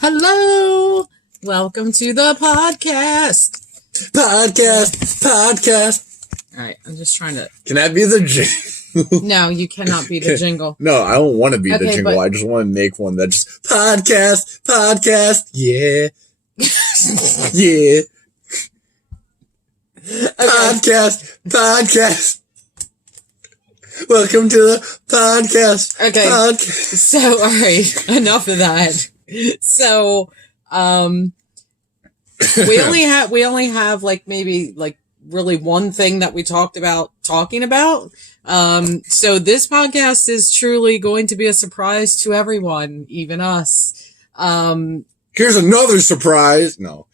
Hello! Welcome to the podcast. Alright, I'm just trying to... Can that be the jingle? No, you cannot be the jingle. No, I don't want to be the jingle. I just want to make one that just... Podcast, yeah. Yeah. Okay. Podcast. Welcome to the podcast. Okay, so, alright, enough of that. So, we only have like maybe like really one thing that we talking about. So this podcast is truly going to be a surprise to everyone, even us. Here's another surprise. No.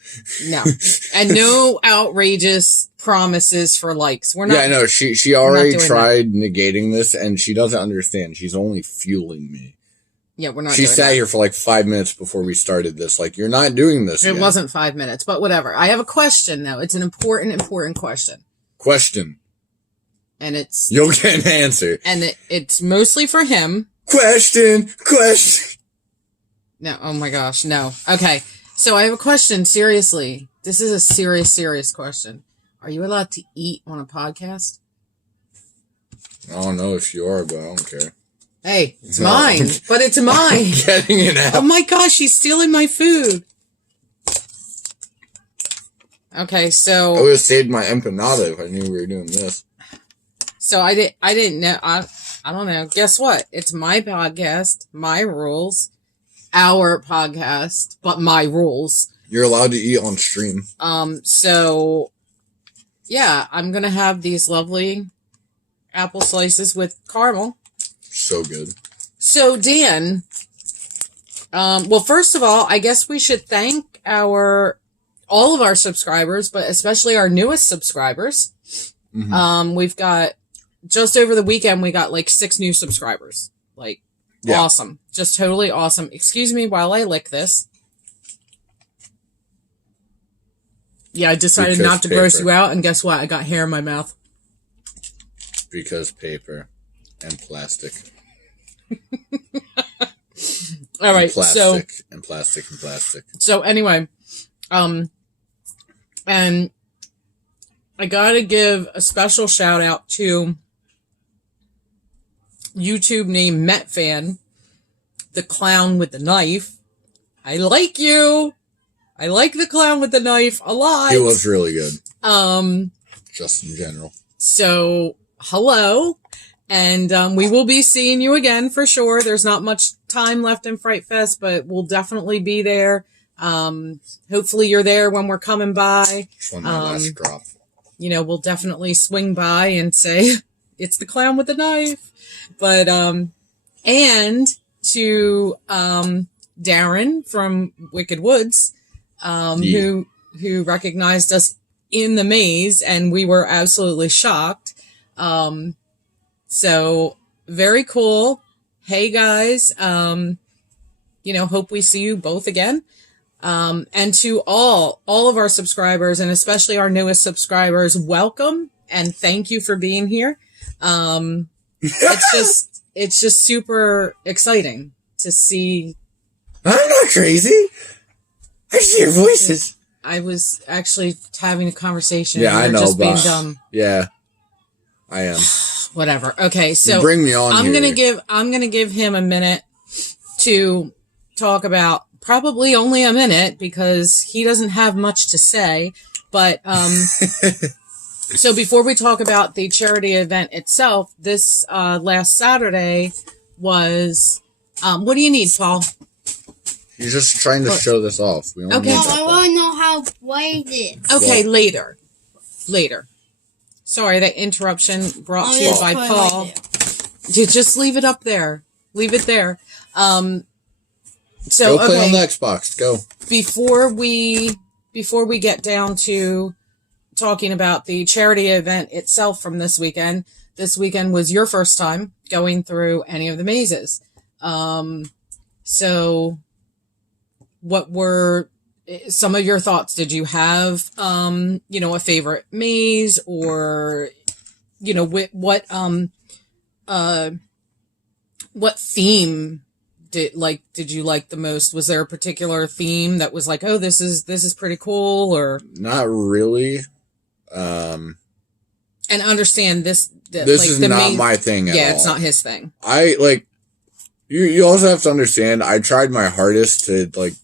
And no outrageous promises for likes. We're not. Yeah, I know. She already tried negating this and she doesn't understand. She's only fueling me. Yeah, we're not. She sat here for like 5 minutes before we started this. Like, you're not doing this. It wasn't 5 minutes, but whatever. I have a question though. It's an important question. And it's... You'll get an answer. And it's mostly for him. Question. No, oh my gosh, no. Okay, so I have a question, seriously. This is a serious question. Are you allowed to eat on a podcast? I don't know if you are, but I don't care. Hey, it's mine. But it's mine. I'm getting it out. Oh my gosh, she's stealing my food. Okay, so... I would have saved my empanada if I knew we were doing this. So I didn't know. I don't know. Guess what? It's my podcast, my rules, our podcast, but my rules. You're allowed to eat on stream. So yeah, I'm gonna have these lovely apple slices with caramel. So good. So Dan, well, first of all, I guess we should thank all of our subscribers, but especially our newest subscribers. Mm-hmm. We've got just over the weekend, we got like 6 new subscribers. Like, yeah. Awesome. Just totally awesome. Excuse me while I lick this. Yeah, I decided not to gross you out, and guess what? I got hair in my mouth. Because paper and plastic. All right, and plastic. So anyway, and I gotta give a special shout out to YouTube name MetFan, the clown with the knife. I like you. I like the clown with the knife a lot. He was really good. Just in general. So, hello. And we will be seeing you again for sure. There's not much time left in Fright Fest, but we'll definitely be there. Hopefully you're there when we're coming by. Just one last drop. You know, we'll definitely swing by and say, it's the clown with the knife. But, and to, Darren from Wicked Woods, who recognized us in the maze, and we were absolutely shocked. So very cool. Hey guys, hope we see you both again. And to all of our subscribers, and especially our newest subscribers, welcome and thank you for being here. It's just super exciting to see. I'm not crazy. I see your voices. I was actually having a conversation. Yeah, I know, just being dumb. Yeah, I am. Whatever. Okay, so you bring me on. I'm gonna give him a minute to talk about, probably only a minute because he doesn't have much to say. But so before we talk about the charity event itself, this last Saturday was. What do you need, Paul? You're just trying to show this off. Okay. No, I want to know how to play this. Okay, later. Sorry, that interruption brought to you by Paul. Just leave it up there. Leave it there. So go play on the Xbox. Go. Before we get down to talking about the charity event itself from this weekend was your first time going through any of the mazes. So what were some of your thoughts? Did you have, a favorite maze, or, what theme did you like the most? Was there a particular theme that was like, oh, this is pretty cool, or not really? And understand this is not my thing at all. Yeah, it's not his thing. I like you also have to understand, I tried my hardest to like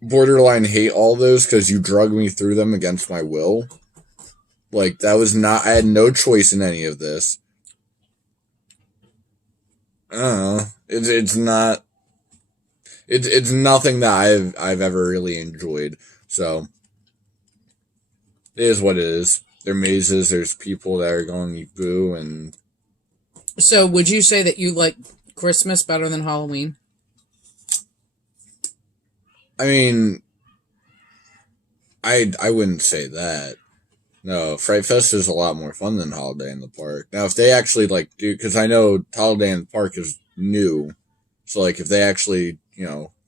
borderline hate all those because you drug me through them against my will. Like, that was not, I had no choice in any of this. I don't know. It's not, it's nothing that I've ever really enjoyed. So, it is what it is. There are mazes, there's people that are going boo, and... So, would you say that you like Christmas better than Halloween? I mean, I wouldn't say that. No, Fright Fest is a lot more fun than Holiday in the Park. Now, if they actually, like, do... Because I know Holiday in the Park is new. So, like, if they actually,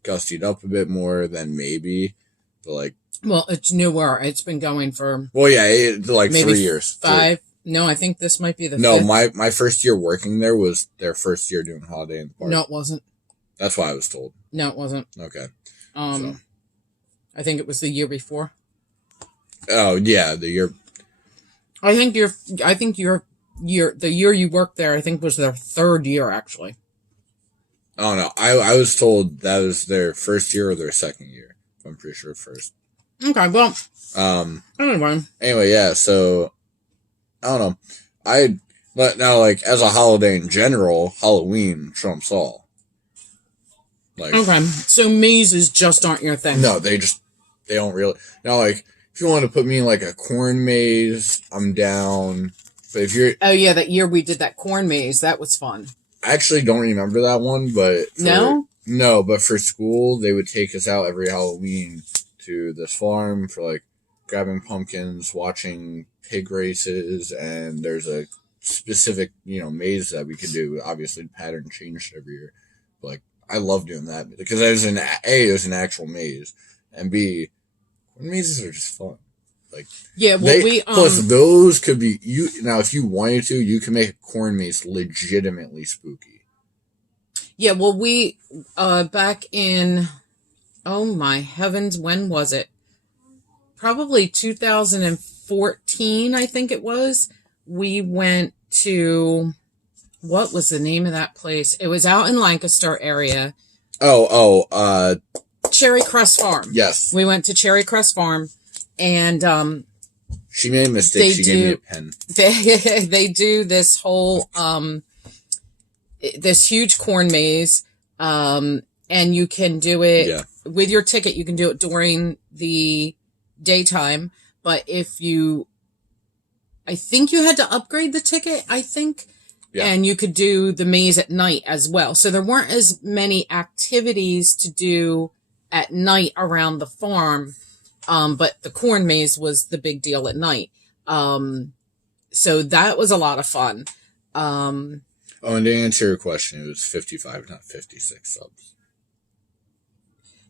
gussied up a bit more, then maybe. But, like... Well, it's newer. It's been going for... Well, yeah, like maybe 3 years. 5. No, I think this might be the No, 5th. my first year working there was their first year doing Holiday in the Park. No, it wasn't. That's what I was told. No, it wasn't. Okay. I think it was the year before. Oh, yeah, the year... the year you worked there, I think was their 3rd year, actually. Oh, no. I was told that was their first year or their 2nd year. I'm pretty sure first. Okay, well. Anyway, yeah, so, I don't know. But now, like, as a holiday in general, Halloween trumps all. Like, okay, so mazes just aren't your thing. No, they don't really. Now, like, if you want to put me in, like, a corn maze, I'm down. But if you're... Oh, yeah, that year we did that corn maze. That was fun. I actually don't remember that one, but... No? No, but for school, they would take us out every Halloween to this farm for, like, grabbing pumpkins, watching pig races, and there's a specific, maze that we could do. Obviously, the pattern changed every year. But, like, I love doing that because it was an actual maze, and B, mazes are just fun. Like, yeah, well, plus those could be now if you wanted to, you can make a corn maze legitimately spooky. Yeah, well, we back in, oh my heavens, when was it? Probably 2014, I think it was. We went to, what was the name of that place? It was out in Lancaster area. Cherry Crest Farm. Yes. We went to Cherry Crest Farm, and she made a mistake. She gave me a pen. They do this whole this huge corn maze, and you can do it with your ticket. You can do it during the daytime, but I think you had to upgrade the ticket. And you could do the maze at night as well. So there weren't as many activities to do at night around the farm. But the corn maze was the big deal at night. So that was a lot of fun. And to answer your question, it was 55, not 56 subs.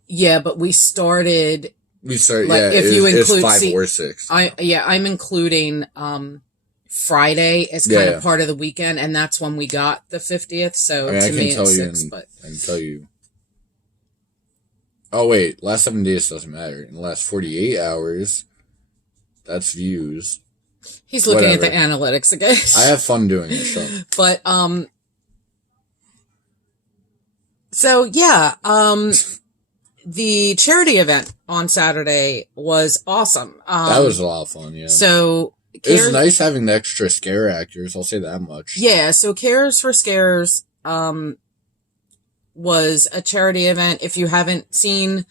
Yeah, but we started, like, if you include 5 or 6. I'm including, Friday as kind of part of the weekend, and that's when we got the 50th. So to me, it's 6. But I can tell you. Oh wait, last 7 days doesn't matter. In the last 48 hours, that's views. He's looking at the analytics again. I have fun doing it, so. But so yeah, the charity event on Saturday was awesome. That was a lot of fun. Yeah. So. It was nice having the extra scare actors, I'll say that much. Yeah, so Cares for Scares was a charity event. If you haven't seen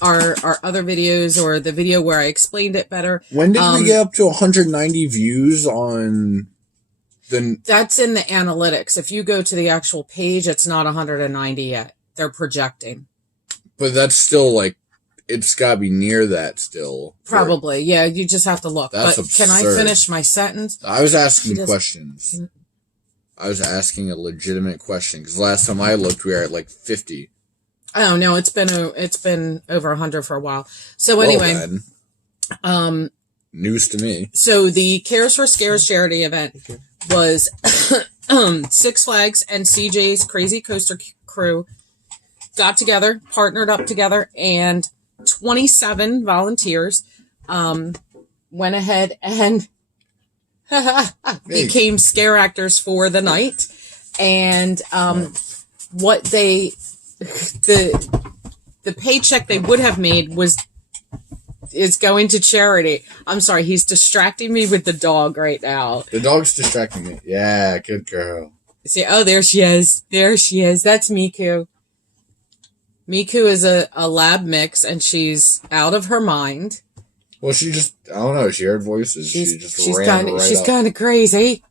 our other videos or the video where I explained it better. When did we get up to 190 views on the... That's in the analytics. If you go to the actual page, it's not 190 yet. They're projecting. But that's still, like, it's got to be near that still. Probably. Yeah, you just have to look. That's but absurd. Can I finish my sentence? I was asking questions. I was asking a legitimate question because last time I looked, we were at like 50. Oh no, it's been over 100 for a while. So anyway, news to me. So the Cares for Scares charity event was Six Flags and CJ's Crazy Coaster crew got together, partnered up together, and 27 volunteers went ahead and became scare actors for the night. And what the paycheck they would have made is going to charity. I'm sorry, he's distracting me with the dog right now. The dog's distracting me. Yeah, good girl. See, oh, there she is. There she is. That's Miku. Miku is a lab mix, and she's out of her mind. Well, she just, I don't know, she heard voices. She's kind of crazy.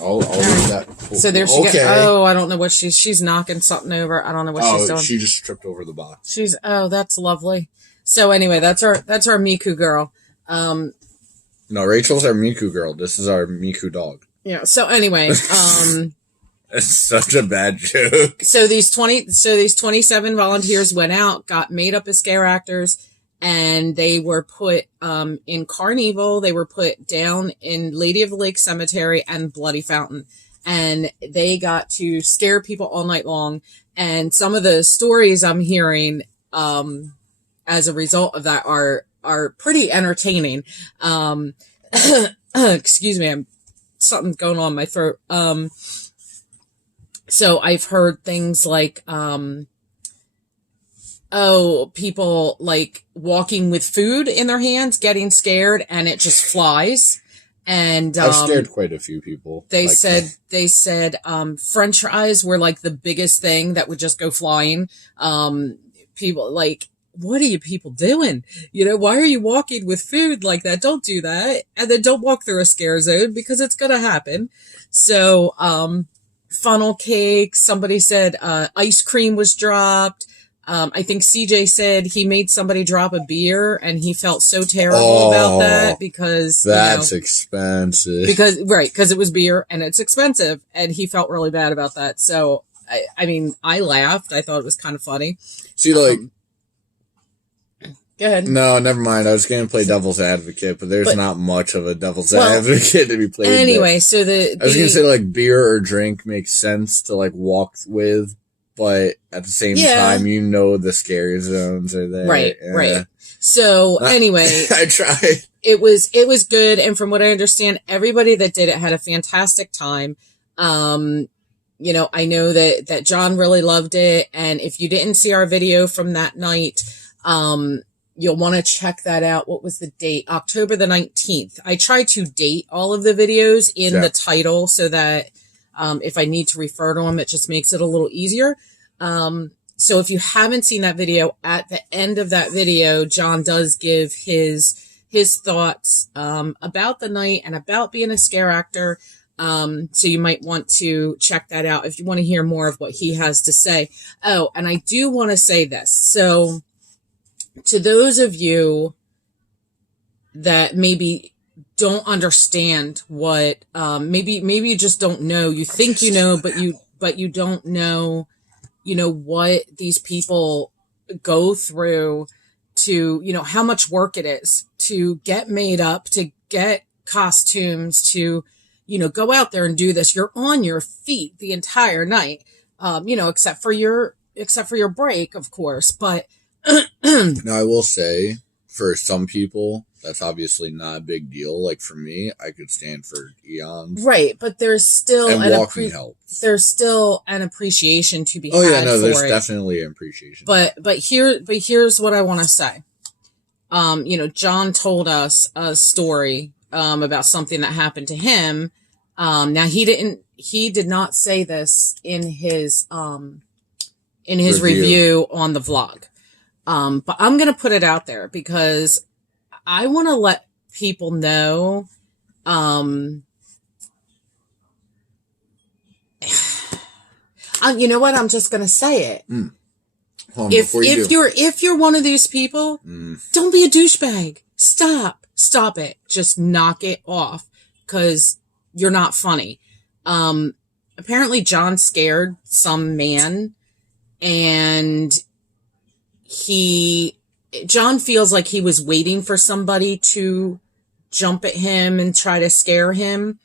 I'll leave that. So there she goes. Oh, I don't know what she's knocking something over. I don't know what she's doing. She just tripped over the box. That's lovely. So anyway, that's our Miku girl. No, Rachel's our Miku girl. This is our Miku dog. Yeah. So anyway, It's such a bad joke. So these 27 volunteers went out, got made up as scare actors, and they were put in Carnival. They were put down in Lady of the Lake Cemetery and Bloody Fountain, and they got to scare people all night long. And some of the stories I'm hearing as a result of that are pretty entertaining. Excuse me, something's going on in my throat. So I've heard things like, people like walking with food in their hands, getting scared, and it just flies. And I've scared quite a few people. They said French fries were like the biggest thing that would just go flying. People like, what are you people doing? Why are you walking with food like that? Don't do that. And then don't walk through a scare zone because it's going to happen. So, funnel cake. Somebody said, ice cream was dropped. I think CJ said he made somebody drop a beer and he felt so terrible about that because that's expensive. Because it was beer and it's expensive, and he felt really bad about that. So, I mean, I laughed. I thought it was kind of funny. See, like, go ahead. No, never mind. I was going to play devil's advocate, but there's not much of a devil's advocate to be played. Anyway, there. So I was going to say, like, beer or drink makes sense to, like, walk with, but at the same time, the scary zones are there. Right. So, anyway. I tried. It was good, and from what I understand, everybody that did it had a fantastic time. I know that John really loved it, and if you didn't see our video from that night, you'll want to check that out. What was the date? October the 19th. I try to date all of the videos in the title so that if I need to refer to them, it just makes it a little easier. So if you haven't seen that video, at the end of that video, John does give his thoughts about the night and about being a scare actor. So you might want to check that out if you want to hear more of what he has to say. Oh, and I do want to say this. So, to those of you that maybe don't understand what, maybe you just don't know. You think you know, but you don't know, what these people go through to, how much work it is to get made up, to get costumes, to, go out there and do this. You're on your feet the entire night, except for your break, of course, but Now, I will say, for some people, that's obviously not a big deal. Like, for me, I could stand for eons. Right, but there's still there's still an appreciation to be had for there's it. definitely an appreciation. But here's what I want to say. John told us a story about something that happened to him. Now he did not say this in his review on the vlog. But I'm going to put it out there because I want to let people know, you know what? I'm just going to say it. If you're one of these people, don't be a douchebag. Stop it. Just knock it off because you're not funny. Apparently John scared some man, and John feels like he was waiting for somebody to jump at him and try to scare him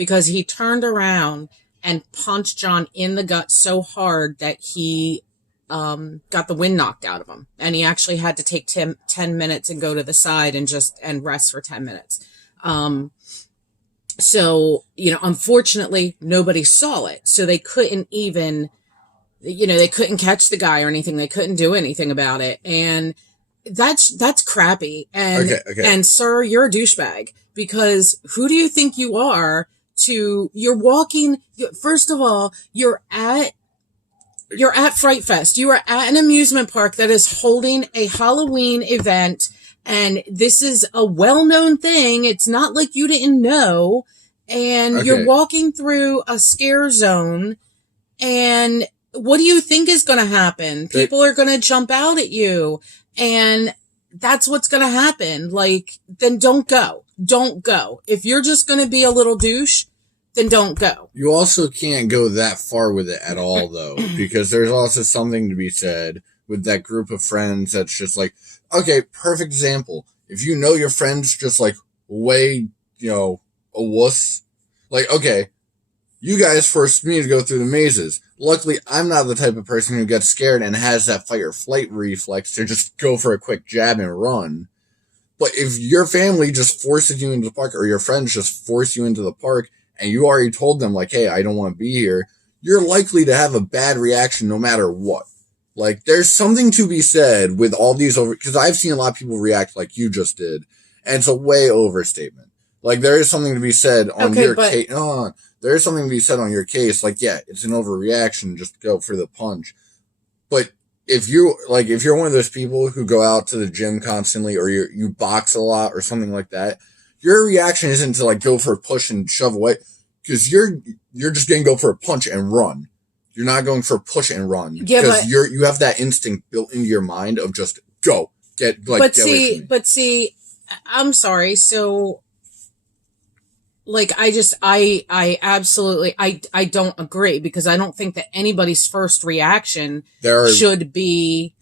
because he turned around and punched John in the gut so hard that he got the wind knocked out of him. And he actually had to take 10 minutes and go to the side and rest for 10 minutes. So, unfortunately, nobody saw it. So they couldn't even, they couldn't catch the guy or anything. They couldn't do anything about it. And that's crappy. And, and sir, you're a douchebag, because who do you think you are you're walking, first of all, you're at Fright Fest. You are at an amusement park that is holding a Halloween event. And this is a well-known thing. It's not like you didn't know. And you're walking through a scare zone. And what do you think is going to happen? People are going to jump out at you. And that's what's going to happen. Then don't go. Don't go. If you're just going to be a little douche, then don't go. You also can't go that far with it at all, though, because there's also something to be said with that group of friends that's just okay, perfect example. If you know your friend's just way, a wuss, okay, you guys forced me to go through the mazes. Luckily, I'm not the type of person who gets scared and has that fight or flight reflex to just go for a quick jab and run. But if your family just forces you into the park, or your friends just force you into the park, and you already told them, hey, I don't want to be here, you're likely to have a bad reaction no matter what. There's something to be said with all these because I've seen a lot of people react like you just did, and it's a way overstatement. There is something to be said on your case. There is something to be said on your case. Yeah, it's an overreaction. Just go for the punch. But if you're one of those people who go out to the gym constantly, or you box a lot or something like that, your reaction isn't to go for a push and shove away, because you're just going to go for a punch and run. You're not going for a push and run. Yeah, because you have that instinct built into your mind of just go, get away from me. But see, I'm sorry. So, I absolutely, I don't agree, because I don't think that anybody's first reaction should be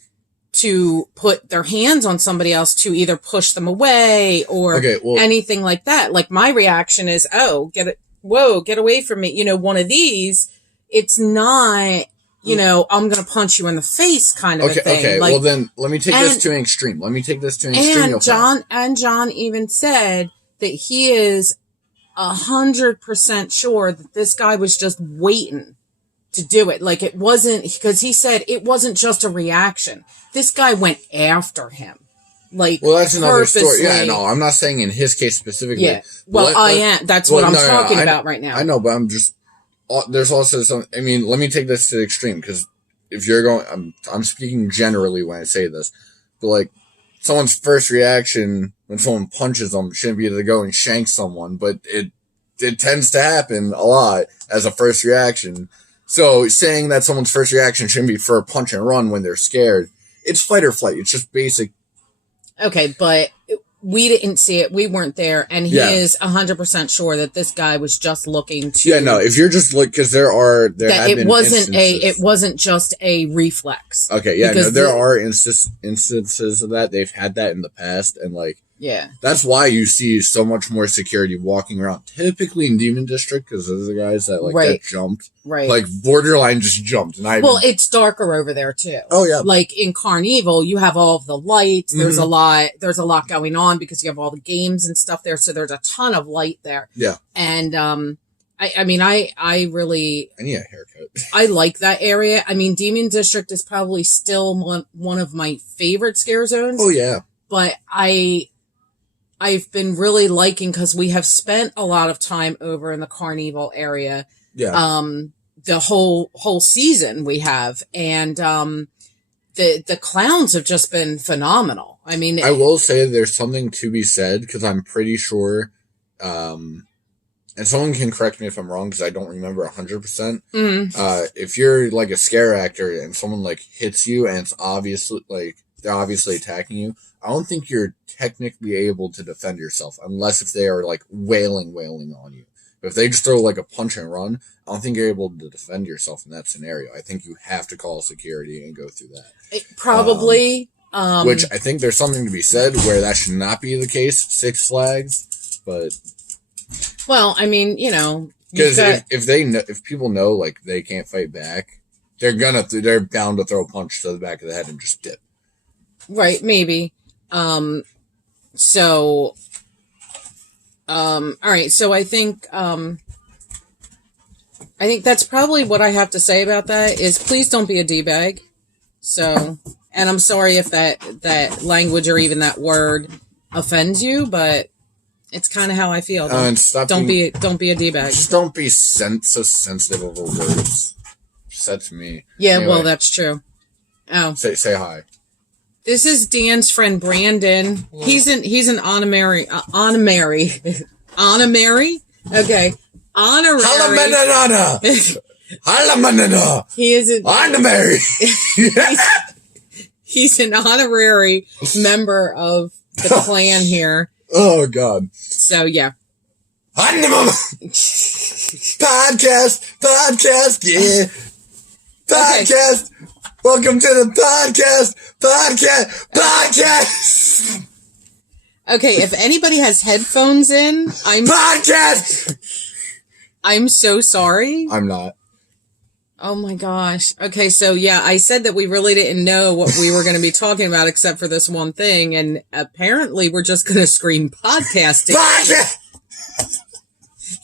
to put their hands on somebody else to either push them away or anything like that. My reaction is, get away from me. One of these, it's not, I'm going to punch you in the face kind of a thing. Okay, well then let me take this to an extreme. And John even said that he is 100% sure that this guy was just waiting to do it. It wasn't, because he said it wasn't just a reaction. This guy went after him. Well, that's another story. Yeah, no, I'm not saying in his case specifically. Yeah. Well, I am. That's what I'm talking about right now. I know, but I'm just, there's also some, let me take this to the extreme, because if you're going, I'm speaking generally when I say this, but someone's first reaction when someone punches them shouldn't be to go and shank someone, but it tends to happen a lot as a first reaction. So saying that someone's first reaction shouldn't be for a punch and run when they're scared, it's fight or flight. It's just basic. Okay, but we didn't see it. We weren't there. And he is 100% sure that this guy was just looking to. Yeah, no, if you're just because it wasn't just a reflex. Okay, yeah, no, there are instances of that. They've had that in the past, and yeah, that's why you see so much more security walking around. Typically in Demon District, because those are the guys that get jumped, right? Borderline just jumped. And it's darker over there too. Oh yeah, in Carnival, you have all of the lights. Mm-hmm. There's a lot going on because you have all the games and stuff there. So there's a ton of light there. Yeah, and I really need a haircut. I like that area. Demon District is probably still one of my favorite scare zones. Oh yeah, but I've been really liking, because we have spent a lot of time over in the Carnival area. Yeah. The whole season we have, and the clowns have just been phenomenal. I will say there's something to be said, because I'm pretty sure, and someone can correct me if I'm wrong, because I don't remember 100%. Mm-hmm. If you're a scare actor and someone hits you and it's obviously they're obviously attacking you, I don't think you're technically able to defend yourself unless if they are wailing on you. But if they just throw a punch and run, I don't think you're able to defend yourself in that scenario. I think you have to call security and go through that. Probably. Which I think there's something to be said where that should not be the case. Six Flags, but. Well, Because if people know like they can't fight back, they're bound to throw a punch to the back of the head and just dip. Right, maybe. All right. So I think that's probably what I have to say about that. Is please don't be a d-bag. So, and I'm sorry if that language or even that word offends you, but it's kind of how I feel. Don't be a d-bag. Just don't be so sensitive over words. That's me. Yeah, anyway, well, that's true. Oh, say hi. This is Dan's friend Brandon. Well, he's an honorary. Honorary. Okay, honorary. He is an honorary. He's an honorary member of the clan here. Oh God. So yeah. Podcast, yeah. Podcast. Okay. Welcome to the podcast. Okay, if anybody has headphones in, I'm so sorry. I'm not. Oh my gosh. Okay, so yeah, I said that we really didn't know what we were going to be talking about except for this one thing, and apparently we're just going to scream podcasting.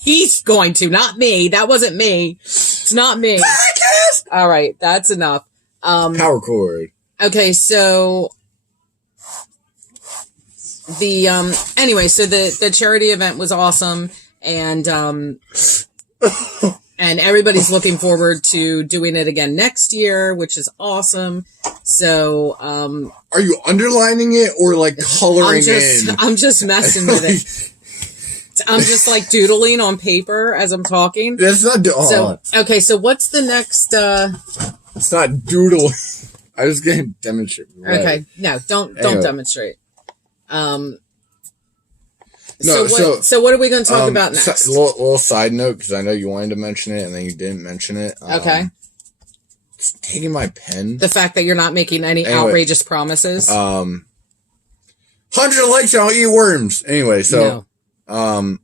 He's going to, not me. That wasn't me. It's not me. Podcast! All right, that's enough. Power cord. Okay, so the charity event was awesome, and and everybody's looking forward to doing it again next year, which is awesome. So, are you underlining it or like coloring in? I'm just messing with it. I'm just like doodling on paper as I'm talking. That's not so okay. So what's the next? It's not doodle. I was going to demonstrate. Right. Okay, no, don't demonstrate. So what are we going to talk about next? Little side note, because I know you wanted to mention it and then you didn't mention it. Okay. It's taking my pen. The fact that you're not making any outrageous promises. 100 likes and I'll eat worms. Anyway, so no.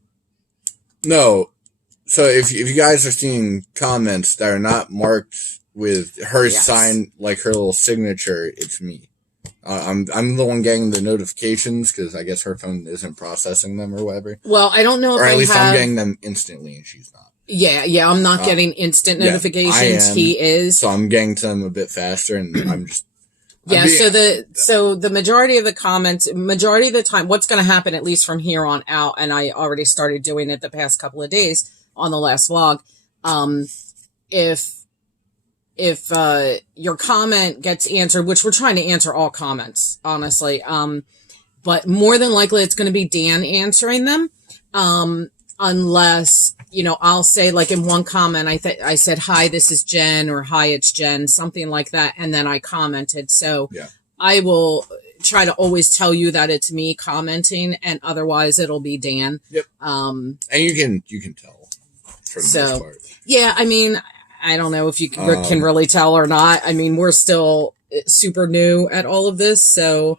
So if you guys are seeing comments that are not marked with her sign, like her little signature, it's me. I'm the one getting the notifications because I guess her phone isn't processing them or whatever. Well, I don't know if at least I'm getting them instantly and she's not. Yeah, I'm not getting instant notifications. I am, he is. So I'm getting to them a bit faster and I'm just... So the majority of the comments, majority of the time, what's going to happen, at least from here on out, and I already started doing it the past couple of days on the last vlog, if your comment gets answered, which we're trying to answer all comments, honestly, but more than likely it's going to be Dan answering them, unless, I'll say, like, in one comment, I said, hi, this is Jen, or hi, it's Jen, something like that, and then I commented. So I will try to always tell you that it's me commenting, and otherwise it'll be Dan. Yep. And you can tell for the most part. Yeah, I mean, I don't know if you can really tell or not. I mean, we're still super new at all of this, so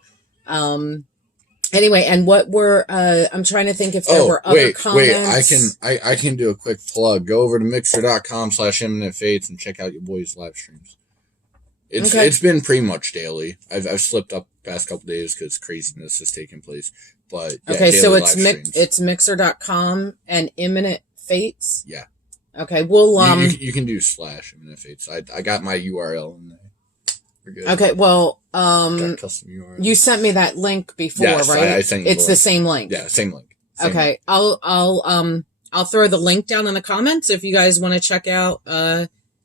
anyway, and what were I'm trying to think if there were other comments. I can do a quick plug. Go over to mixer.com/imminentfates and check out your boys' live streams. It's been pretty much daily. I've slipped up the past couple days because craziness has taken place. But so it's mixer.com and Imminent Fates. Yeah. Okay, well, you can do /Imminent Fates. I got my URL in there. We're good. Okay, well, got custom URL. You sent me that link before, right? I sent you it's the same link. Yeah, same link. Okay, link. I'll throw the link down in the comments if you guys want to check out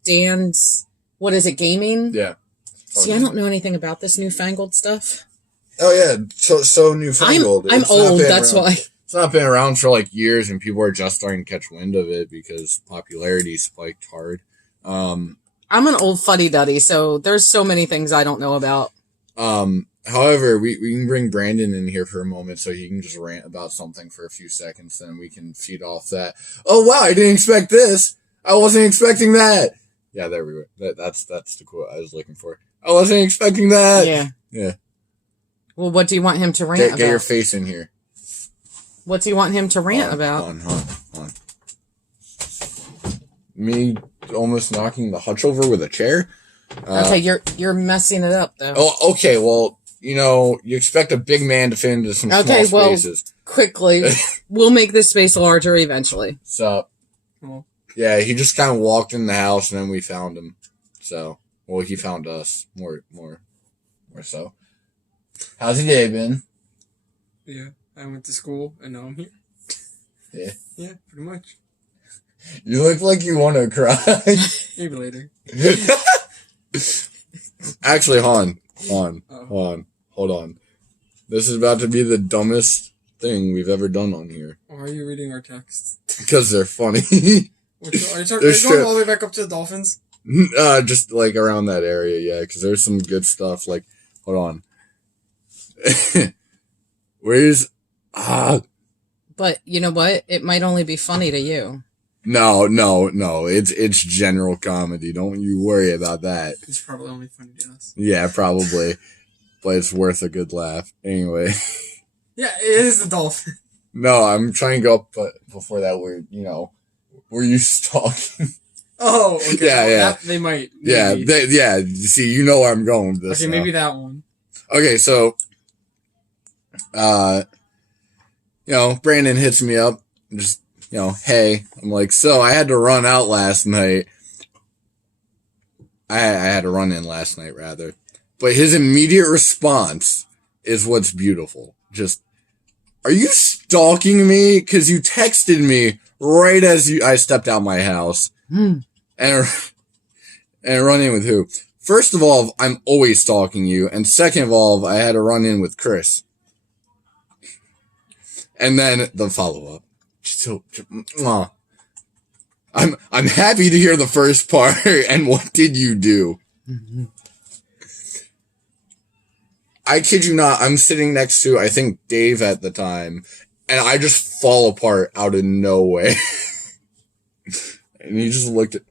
Dan's, what is it, gaming? Yeah. See, I don't know anything about this newfangled stuff. Oh yeah, so newfangled. I'm old, that's why. It's not been around for like years, and people are just starting to catch wind of it because popularity spiked hard. I'm an old fuddy-duddy, so there's so many things I don't know about. However, we can bring Brandon in here for a moment so he can just rant about something for a few seconds, then we can feed off that. Oh wow, I didn't expect this. I wasn't expecting that. Yeah, there we go. That's the quote I was looking for. I wasn't expecting that. Yeah. Well, what do you want him to rant about? Get your face in here. What do you want him to rant about? Hold on. me almost knocking the hutch over with a chair. Okay, you're messing it up though. Oh, okay. Well, you expect a big man to fit into some small spaces. Quickly, we'll make this space larger eventually. So, yeah, he just kind of walked in the house, and then we found him. So, well, he found us more so. How's your day been? Yeah, I went to school, and now I'm here. Yeah. Yeah, pretty much. You look like you want to cry. Maybe later. Actually, hold on. This is about to be the dumbest thing we've ever done on here. Why are you reading our texts? Because they're funny. Are you going all the way back up to the Dolphins? Just like around that area, yeah, because there's some good stuff. Like, hold on. Where's... But you know what? It might only be funny to you. No. It's general comedy. Don't you worry about that. It's probably only funny to us. Yeah, probably. But it's worth a good laugh. Anyway. Yeah, it is the Dolphin. No, I'm trying to go up, but before that, we're used to talking. Oh, okay. Yeah. They might. Maybe. Yeah. See, you know where I'm going with this. Okay, maybe that one. Okay, so, Brandon hits me up. Just, hey. I'm like, so I had to run out last night. I had to run in last night, rather. But his immediate response is what's beautiful. Just, are you stalking me? Because you texted me right as I stepped out my house. And run in with who? First of all, I'm always stalking you. And second of all, I had to run in with Chris. And then the follow-up. I'm happy to hear the first part. And what did you do? Mm-hmm. I kid you not, I'm sitting next to, I think, Dave at the time, and I just fall apart out of nowhere. And he just looked at...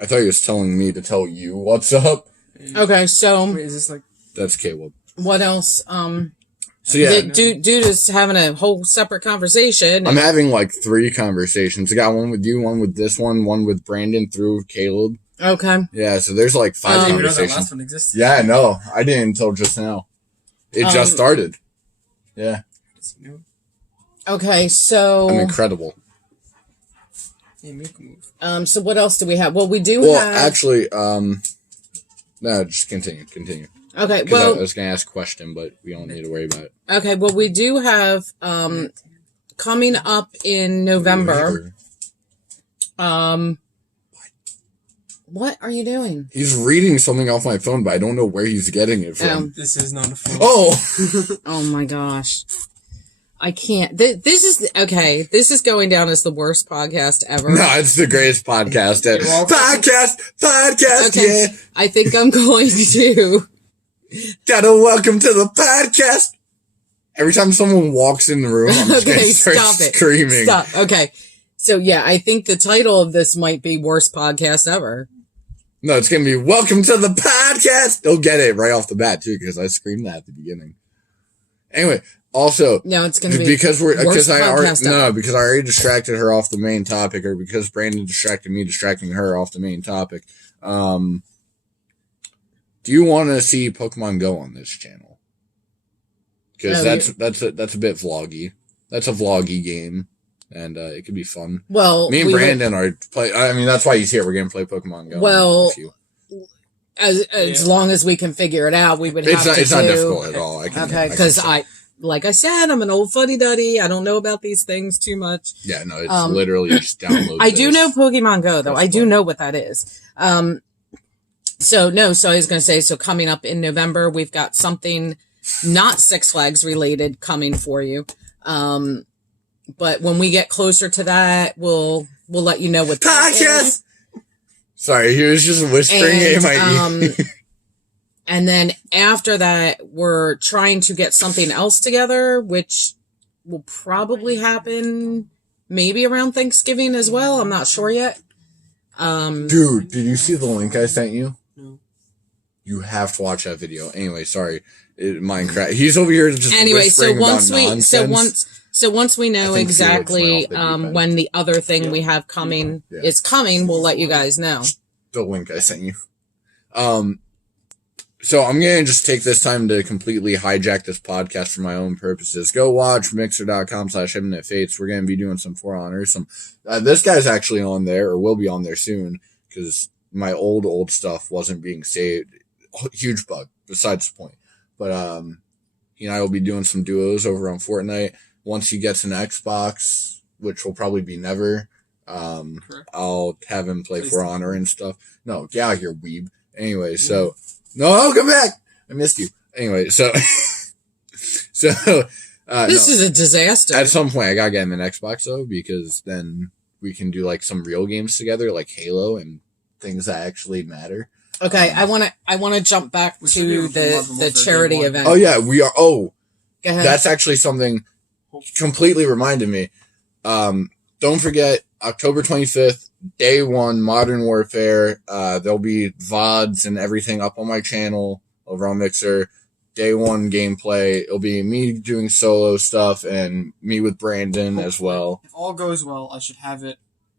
I thought he was telling me to tell you what's up. Okay, so... Wait, is this like... That's Caleb. What else? So yeah. Dude is having a whole separate conversation. I'm having like 3 conversations. I got one with you, one with this one with Brandon through Caleb. Okay. Yeah, so there's like 5 I didn't even know conversations. that last one existed. Yeah, I know. I didn't until just now. It just started. Yeah. Okay, so... I'm incredible. Yeah, make a move. So what else do we have? Well, we do Well, have... actually, no, just continue. Okay, well... I was going to ask a question, but we don't need to worry about it. Okay, well, we do have, coming up in November, what are you doing? He's reading something off my phone, but I don't know where he's getting it from. This is not a phone. Oh! Oh my gosh. I can't. This is going down as the worst podcast ever. No, it's the greatest podcast ever. Podcast, okay. Yeah. I think I'm going to. Gotta welcome to the podcast. Every time someone walks in the room, I'm just gonna start screaming. Stop. Okay. So yeah, I think the title of this might be worst podcast ever. No, it's gonna be welcome to the podcast. They'll get it right off the bat too, because I screamed that at the beginning. Anyway, also, no, it's gonna be because I already distracted her off the main topic, or because Brandon distracted me, distracting her off the main topic. Do you want to see Pokemon Go on this channel? Because that's a bit vloggy. That's a vloggy game. And it could be fun. Well, me and Brandon are play. I mean, that's why he's here. We're gonna play Pokemon Go. Well, as long as we can figure it out, we would have to. It's not difficult at all. Because like I said, I'm an old fuddy duddy. I don't know about these things too much. Yeah, no, it's literally just download. I do know Pokemon Go though. I do know what that is. So I was gonna say. So coming up in November, we've got something not Six Flags related coming for you. But when we get closer to that, we'll let you know what podcast. Sorry, he was just whispering in my ear. And then after that, we're trying to get something else together, which will probably happen maybe around Thanksgiving as well. I'm not sure yet. Dude, did you see the link I sent you? No. You have to watch that video. Anyway, sorry. Minecraft. He's over here just Anyway, so whispering once about we nonsense. once we know I think exactly Felix went off the deep end. when the other thing we have coming is coming, we'll let you guys know. The link I sent you. So I'm going to just take this time to completely hijack this podcast for my own purposes. Go watch mixer.com/infinitefates. We're going to be doing some For Honor. This guy's actually on there, or will be on there soon, because my old stuff wasn't being saved. Huge bug, besides the point. But he and I will be doing some duos over on Fortnite. Once he gets an Xbox, which will probably be never, I'll have him play For Honor and stuff. No, get out of here, weeb. Anyway, so... No, come back! I missed you. Anyway, so... This is a disaster. At some point, I gotta get him an Xbox, though, because then we can do, like, some real games together, like Halo and things that actually matter. Okay, I wanna jump back to the charity event. Oh, yeah, we are... Oh, go ahead. That's actually something completely reminded me. Don't forget, October 25th, Day 1, Modern Warfare. There'll be VODs and everything up on my channel over on Mixer. Day 1 gameplay. It'll be me doing solo stuff and me with Brandon as well. If all goes well, I should have it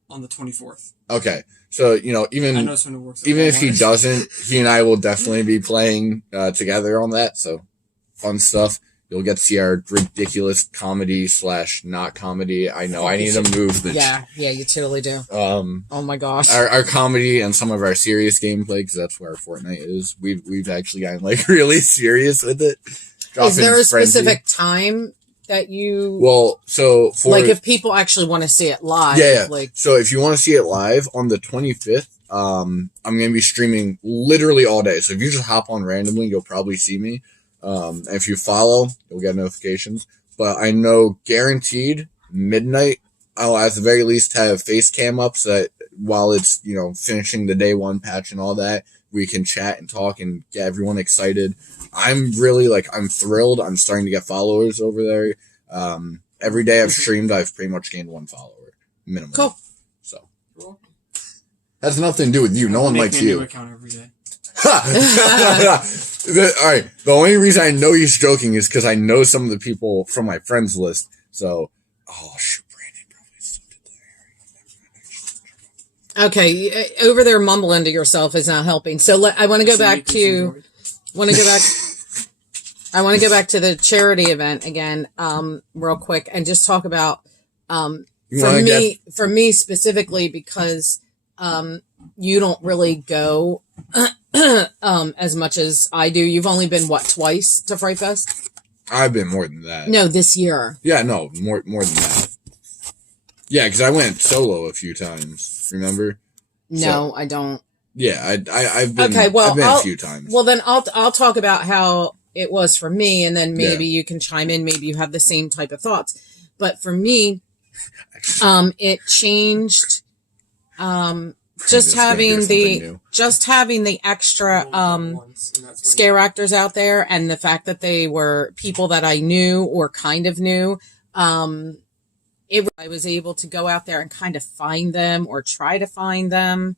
on the 24th. Okay. So, even if he doesn't, he and I will definitely be playing together on that. So, fun stuff. You'll get to see our ridiculous comedy / not comedy. I know I need to move the... Yeah, you totally do. Oh my gosh. Our comedy and some of our serious gameplay, because that's where our Fortnite is. We've actually gotten, like, really serious with it. Is there a specific time that you... Well, so for... Like, if people actually want to see it live. Yeah. Like... So if you want to see it live on the 25th, I'm going to be streaming literally all day. So if you just hop on randomly, you'll probably see me. If you follow, you'll get notifications. But I know guaranteed midnight, I'll at the very least have face cam up so that while it's, finishing the Day 1 patch and all that, we can chat and talk and get everyone excited. I'm really, I'm thrilled. I'm starting to get followers over there. Every day I've streamed, I've pretty much gained 1 follower. Minimum. Cool. So. Has nothing to do with you. No one likes you. New account every day. Alright, the only reason I know he's joking is because I know some of the people from my friends list. So, shoot, Brandon probably slipped it there. Okay, over there mumbling to yourself is not helping. So I want to go back to... I want to go back to the charity event again, real quick, and just talk about, for me specifically, because, you don't really go, as much as I do. You've only been, twice to Fright Fest? I've been more than that. No, this year. Yeah, no, more than that. Yeah, because I went solo a few times, remember? No, I don't. Yeah, I've been, okay, well, I've been a few times. Well, then I'll talk about how it was for me, and then maybe you can chime in. Maybe you have the same type of thoughts. But for me, it changed, just having the extra, scare actors out there, and the fact that they were people that I knew or kind of knew, I was able to go out there and kind of find them or try to find them.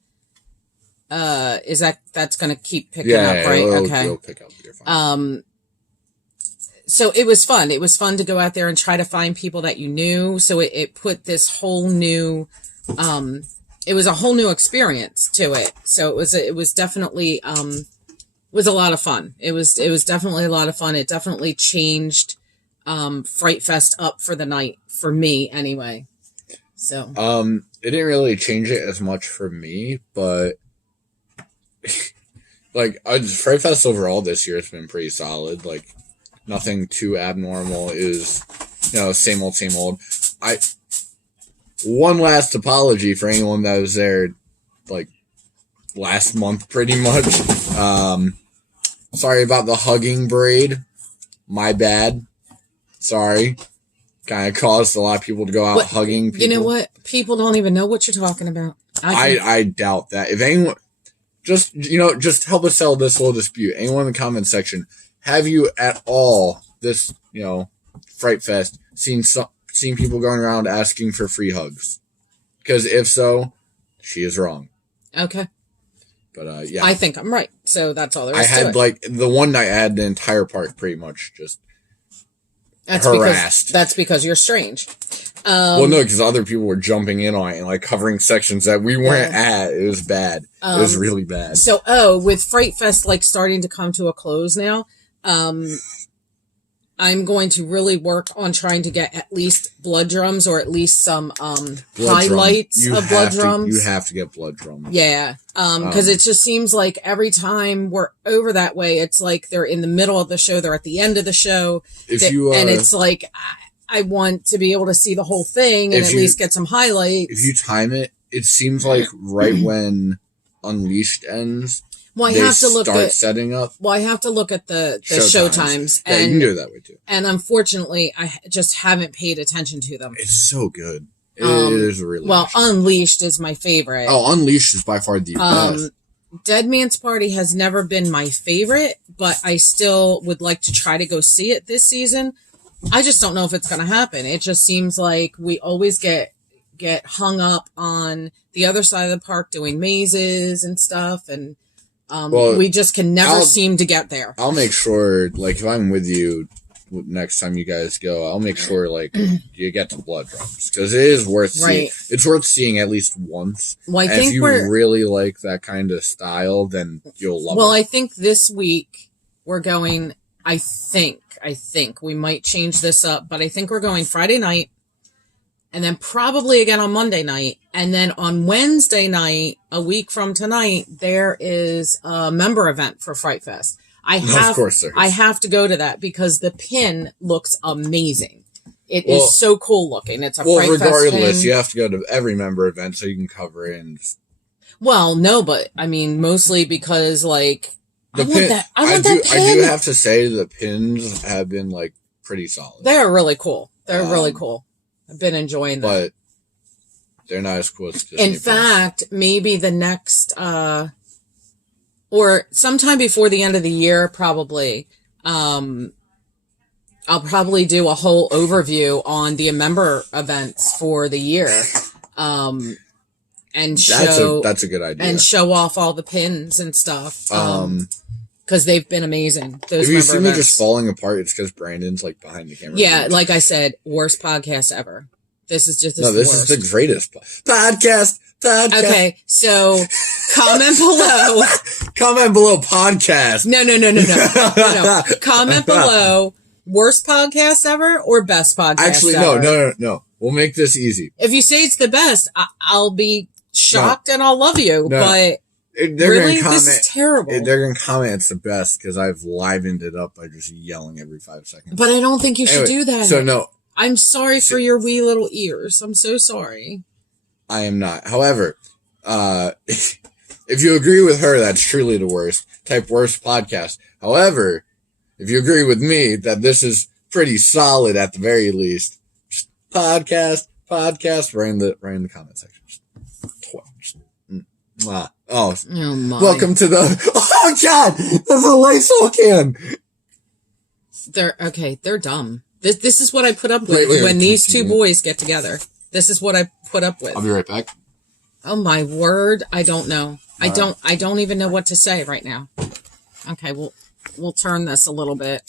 That's going to keep picking up, right? It'll pick up. You're fine. So it was fun. It was fun to go out there and try to find people that you knew. So it put this whole new, it was a whole new experience to it. So it was definitely, was a lot of fun. It was definitely a lot of fun. It definitely changed, Fright Fest up for the night for me anyway. So, it didn't really change it as much for me, but Fright Fest overall this year has been pretty solid. Nothing too abnormal. Is same old. One last apology for anyone that was there last month, pretty much. Sorry about the hugging braid. My bad. Sorry. Kind of caused a lot of people to go out hugging people. You know what? People don't even know what you're talking about. I doubt that. If anyone, just help us settle this little dispute. Anyone in the comment section, have you at all this, Fright Fest seen people going around asking for free hugs? Because if so, she is wrong. Okay. But yeah, I think I'm right. So that's all there I is to had it. like the one night I had the entire park pretty much just That's harassed. because you're strange. Well, no, because other people were jumping in on it and like covering sections that we weren't at. It was bad. It was really bad. So, with Fright Fest like starting to come to a close now, I'm going to really work on trying to get at least blood drums or at least some highlights of blood drums. You have to get blood drums. Yeah, because it just seems like every time we're over that way, it's like they're in the middle of the show, they're at the end of the show, and it's like I want to be able to see the whole thing and at least get some highlights. If you time it, it seems like right when Unleashed ends. Well, I have to look at setting up. Well, I have to look at the show times. Yeah, you can do it that way too. And unfortunately, I just haven't paid attention to them. It's so good. It is really well. Unleashed is my favorite. Oh, Unleashed is by far the best. Dead Man's Party has never been my favorite, but I still would like to try to go see it this season. I just don't know if it's going to happen. It just seems like we always get hung up on the other side of the park doing mazes and stuff, and we just can never seem to get there. I'll make sure, like, if I'm with you next time you guys go, I'll make sure, like, you get to blood drums. Because it is worth seeing. It's worth seeing at least once. Well, if you really like that kind of style, then you'll love it. Well, I think this week we're going, I think we might change this up, but I think we're going Friday night, and then probably again on Monday night. And then on Wednesday night, a week from tonight, there is a member event for Fright Fest. Of course there is. I have to go to that because the pin looks amazing. It is so cool looking. It's a Fright Fest regardless, pin. You have to go to every member event so you can cover it. And well, no, but I mean, mostly because like, I want that pin. I do have to say the pins have been like pretty solid. They're really cool. They're really cool. I've been enjoying them. But they're not as cool as Disney. In fact, maybe the next, or sometime before the end of the year, probably, I'll probably do a whole overview on the member events for the year. And that's a good idea. And show off all the pins and stuff. Because they've been amazing. Those if you see me events. just falling apart, it's because Brandon's like behind the camera. Yeah, like I said, worst podcast ever. This is just this is the greatest podcast. Okay, so comment below. Comment below podcast. No. Comment below. Worst podcast ever or best podcast Actually, ever? no. We'll make this easy. If you say it's the best, I'll be shocked and I'll love you. No. But really, this is terrible. They're going to comment it's the best because I've livened it up by just yelling every 5 seconds. But I don't think you should do that. So no. I'm sorry for your wee little ears. I'm so sorry. I am not. However, if you agree with her, that's truly the worst. Type worst podcast. However, if you agree with me that this is pretty solid at the very least, just podcast, right in the comment section. Oh my. Welcome to the. Oh God, there's a Lysol can. They're dumb. This is what I put up with when these two boys get together. This is what I put up with. I'll be right back. Oh my word! I don't know. I don't even know what to say right now. Okay, we'll turn this a little bit.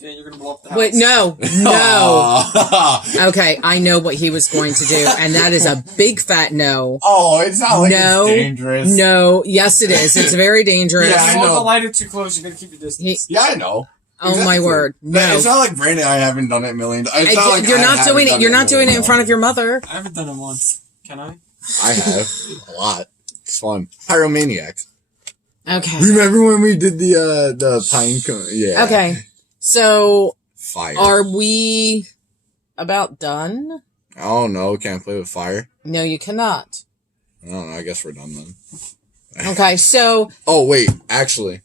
Yeah, you're gonna blow up the house. Wait, no. Okay, I know what he was going to do, and that is a big fat no. Oh, it's not like it's dangerous. No, yes it is. It's very dangerous. Yeah, I know. If the light is too close, you gotta keep your distance. Yeah, I know. Oh exactly. My word! No, it's not like Brandon. I haven't done it a million times. You're not doing it. You're not doing it in front of your mother. I haven't done it once. Can I? I have a lot. It's fun. Pyromaniacs. Okay. Remember when we did the pine cone? Yeah. Okay. So, fire. Are we about done? Oh no! Can't play with fire. No, you cannot. I don't know. I guess we're done then. Okay. So. Oh wait, actually.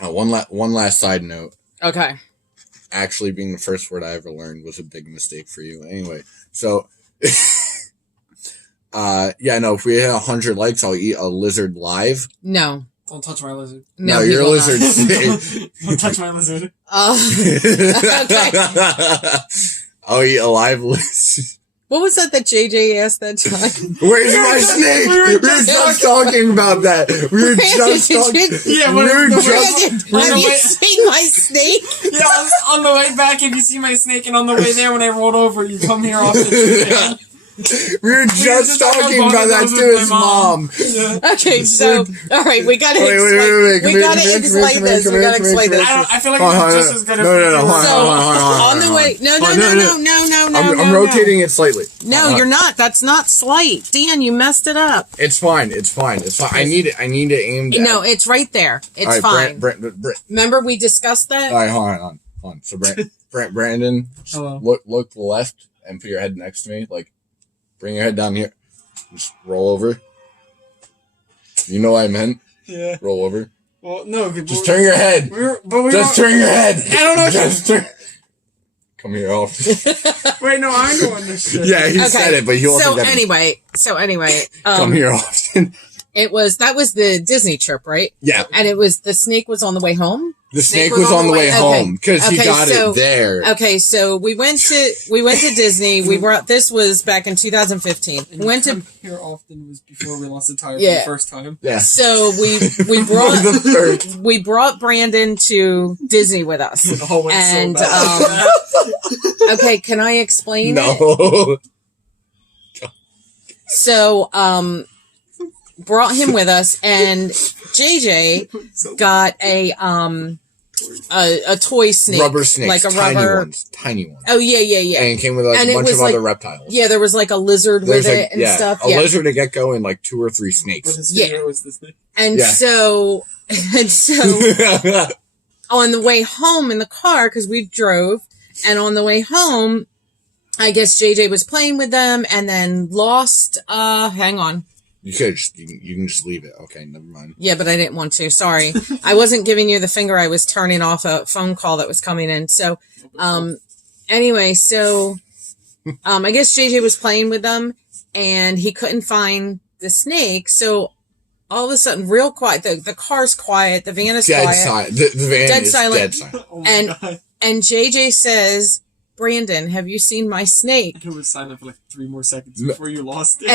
One last side note. Okay. Actually, being the first word I ever learned was a big mistake for you. Anyway, so, if we hit 100 likes, I'll eat a lizard live. No. Don't touch my lizard. No, you're a lizard. Don't touch my lizard. Okay. I'll eat a live lizard. What was that JJ asked that time? Where's my snake? We were just talking about that. We were just talking. Yeah, we were just. Brandon, have you seen my snake? Yeah, I was on the way back, if you see my snake, and on the way there, when I rolled over, you come here off the We were just talking about that to his mom. Yeah. Okay, so all right, we gotta Wait, explain. We gotta explain this. We gotta explain this. I feel like it's just as good as On the way, no. I'm rotating it slightly. No, you're not. That's not slight, Dan. You messed it up. It's fine. I need to aim. No, it's right there. It's fine. Brent. Remember we discussed that. All right, hold on. So Brandon, Hello. look to the left and put your head next to me. Like, bring your head down here. Just roll over. You know what I meant? Yeah. Roll over. Well, no. Just turn your head. Turn your head. I don't know. Just turn. Come here, off. Wait, no, I'm doing this shit. Yeah, he said it, but he wasn't. So anyway, come here, Austin. That was the Disney trip, right? Yeah. And the snake was on the way home. The snake was on the way home because he got it there. Okay, so we went to Disney. This was back in 2015. And We went to here often was before we lost the tire for the first time. Yeah. So we brought Brandon to Disney with us. And okay, can I explain it? No. So brought him with us, and JJ got a toy snake, rubber snake, like a tiny ones. Oh yeah. And it came with a bunch of other reptiles. Yeah, there was like a lizard with it and stuff. A lizard, a gecko, and like 2 or 3 snakes. But his favorite was the snake. And so on the way home in the car, because we drove, and on the way home, I guess JJ was playing with them and then lost. Hang on. You can just leave it. Okay, never mind. Yeah, but I didn't want to. Sorry. I wasn't giving you the finger. I was turning off a phone call that was coming in. So, anyway, I guess JJ was playing with them and he couldn't find the snake. So all of a sudden, real quiet, the car's quiet, the van is quiet. The van is silent. dead silent. Oh and JJ says, Brandon, have you seen my snake? It was silent for like 3 more seconds before you lost it.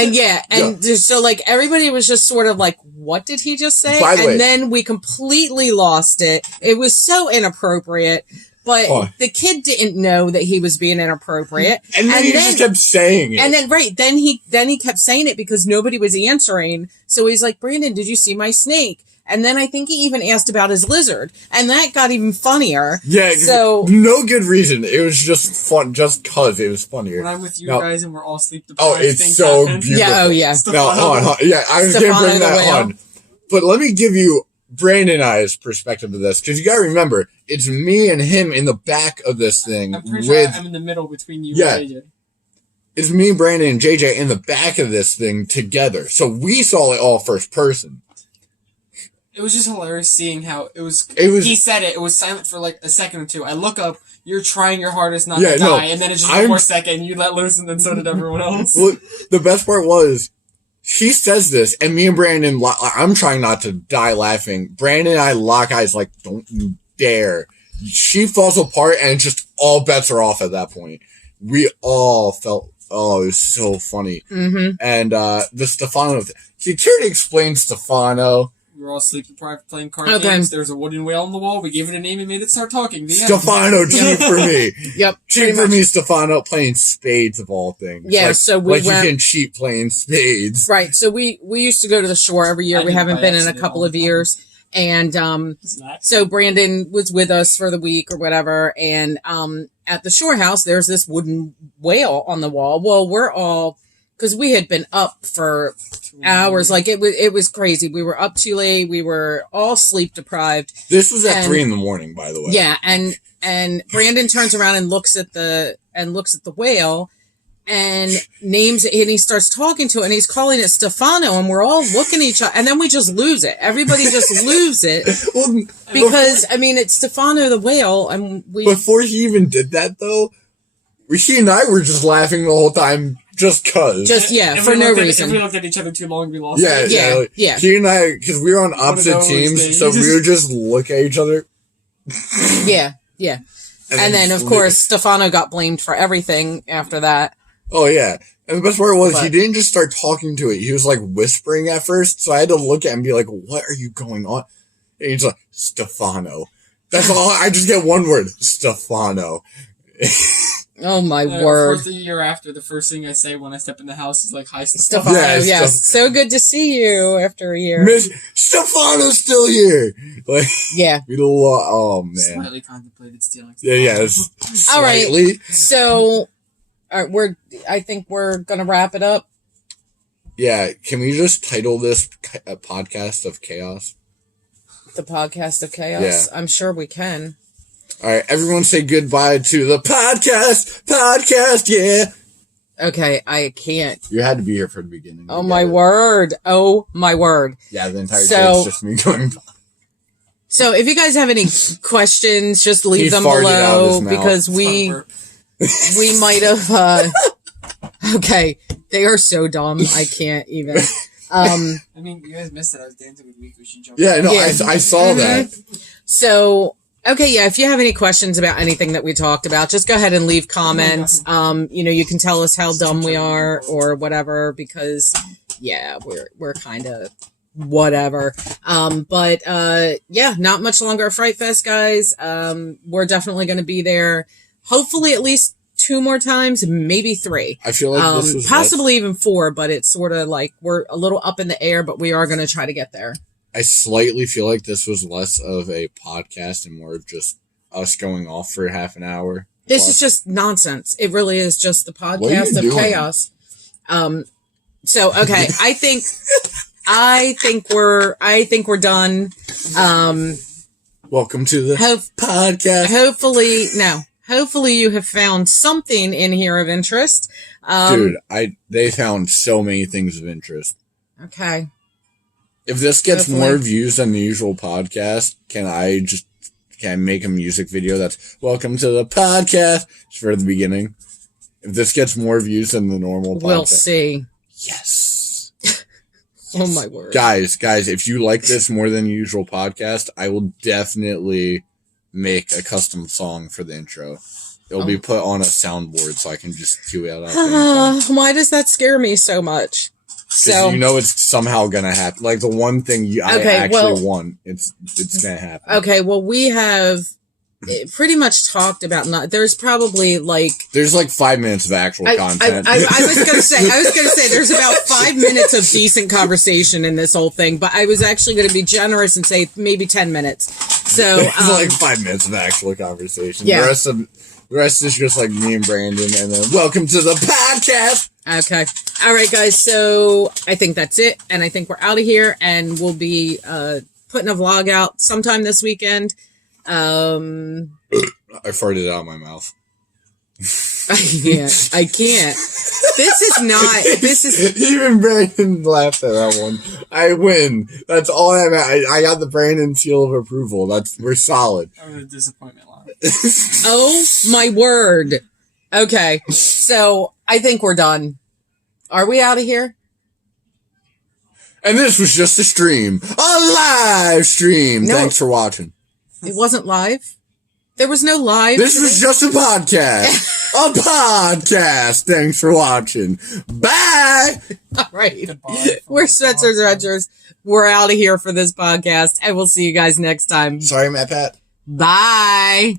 And so like everybody was just sort of like, what did he just say? By the way, then we completely lost it. It was so inappropriate, but the kid didn't know that he was being inappropriate. And then he just kept saying it. And then he kept saying it because nobody was answering. So he's like, Brandon, did you see my snake? And then I think he even asked about his lizard. And that got even funnier. Yeah, so no good reason. It was just fun, just cause it was funnier. When I'm with you guys and we're all sleep deprived. Oh, it's so beautiful. Yeah, yeah. No, hold on. Yeah, I was going to bring that on. But let me give you Brandon and I's perspective of this. Because you got to remember, it's me and him in the back of this thing. I'm pretty sure I'm in the middle between you and JJ. It's me, Brandon, and JJ in the back of this thing together. So we saw it all first person. It was just hilarious seeing how it was. He said it. It was silent for like a second or two. I look up. You're trying your hardest not to die, and then it's just 1 more second. You let loose, and then so did everyone else. Well, the best part was, she says this, and me and Brandon, I'm trying not to die laughing. Brandon and I lock eyes like, don't you dare. She falls apart, and just all bets are off at that point. We all felt, it was so funny. Mm-hmm. And the Stefano, can you care to explain Stefano? We were all sleep deprived playing card games. There was a wooden whale on the wall. We gave it a name and made it start talking. Stefano, cheat for me. Yep. Cheat for me, Stefano, playing spades of all things. Yeah, so we went... you can cheat playing spades. Right, so we used to go to the shore every year. We haven't been in a couple of years. And so Brandon was with us for the week or whatever. And at the shore house, there's this wooden whale on the wall. Well, we're all... because we had been up for hours, like it was crazy. We were up too late. We were all sleep deprived. This was at 3 a.m, by the way. Yeah, and Brandon turns around and looks at the whale, and names it, and he starts talking to it, and he's calling it Stefano, and we're all looking at each other, and then we just lose it. Everybody just lose it because it's Stefano the whale, and we. Before he even did that, though, he and I were just laughing the whole time. Just cause. For no reason. If we looked at each other too long, we lost it. Yeah. He and I, because we were on opposite teams, so we would just look at each other. Yeah. And then, of course, Stefano got blamed for everything after that. Oh, yeah. And the best part was But- he didn't just start talking to it. He was like whispering at first. So I had to look at him and be like, what are you going on? And he's like, Stefano. That's all. I just get one word. Stefano. Oh my Of word. course, the year after, the first thing I say when I step in the house is like, "Hi, Stefano, Yeah, yes. So good to see you after a year. Miss Stefano's still here. Like, Yeah. oh man. Slightly contemplated stealing. Yeah. All right. Slightly. So, I think we're gonna wrap it up. Yeah. Can we just title this a podcast of chaos? The podcast of chaos. Yeah. I'm sure we can. All right. Everyone say goodbye to the podcast. Podcast. Yeah. Okay, I can't. You had to be here for the beginning. Oh my word. Oh my word. Yeah. The entire So- show's just me going. So if you guys have any questions, just leave He them farted out below his mouth. because we might have okay. They are so dumb. I can't even. I mean, you guys missed it. I was dancing with Miku. She jumped. Yeah. No. Yeah. I saw that. So, okay, yeah, if you have any questions about anything that we talked about, just go ahead and leave comments. You can tell us how dumb we are or whatever because yeah, we're kind of whatever. Yeah, not much longer at Fright Fest, guys. We're definitely going to be there. Hopefully at least 2 more times, maybe 3. I feel like this was possibly even 4, but it's sort of like we're a little up in the air, but we are going to try to get there. I slightly feel like this was less of a podcast and more of just us going off for half an hour. This is just nonsense. It really is just the What are you podcast of doing? chaos. So okay, I think we're done. Welcome to the podcast. Hopefully you have found something in here of interest. Dude, they found so many things of interest. Okay. If this gets Hopefully. more views than the usual podcast, can I make a music video that's welcome to the podcast for the beginning? If this gets more views than the normal podcast. We'll see. Yes. Oh my word. Guys, if you like this more than the usual podcast, I will definitely make a custom song for the intro. It'll be put on a soundboard so I can just cue it out. Why does that scare me so much? So you know it's somehow gonna happen. Like the one thing I actually want, it's gonna happen. okay, well we have pretty much talked about there's probably there's 5 minutes of actual content. I was gonna say there's about 5 minutes of decent conversation in this whole thing, but I was actually gonna be generous and say maybe 10 minutes. So it's 5 minutes of actual conversation. Yeah. The rest is just me and Brandon, and then welcome to the podcast. Okay. All right, guys. So I think that's it. And I think we're out of here and we'll be putting a vlog out sometime this weekend. I farted out of my mouth. I can't. This is Even Brandon laughed at that one. I win. That's all I got the Brandon seal of approval. We're solid. That was a disappointment line. oh my word. Okay. So I think we're done. Are we out of here? And this was just a stream. A live stream. No. Thanks for watching. It wasn't live. There was no live. This was just a podcast. A podcast. Thanks for watching. Bye. All right. Goodbye. We're Spencer's Adventures. We're out of here for this podcast and we'll see you guys next time. Sorry, Matt Pat. Bye.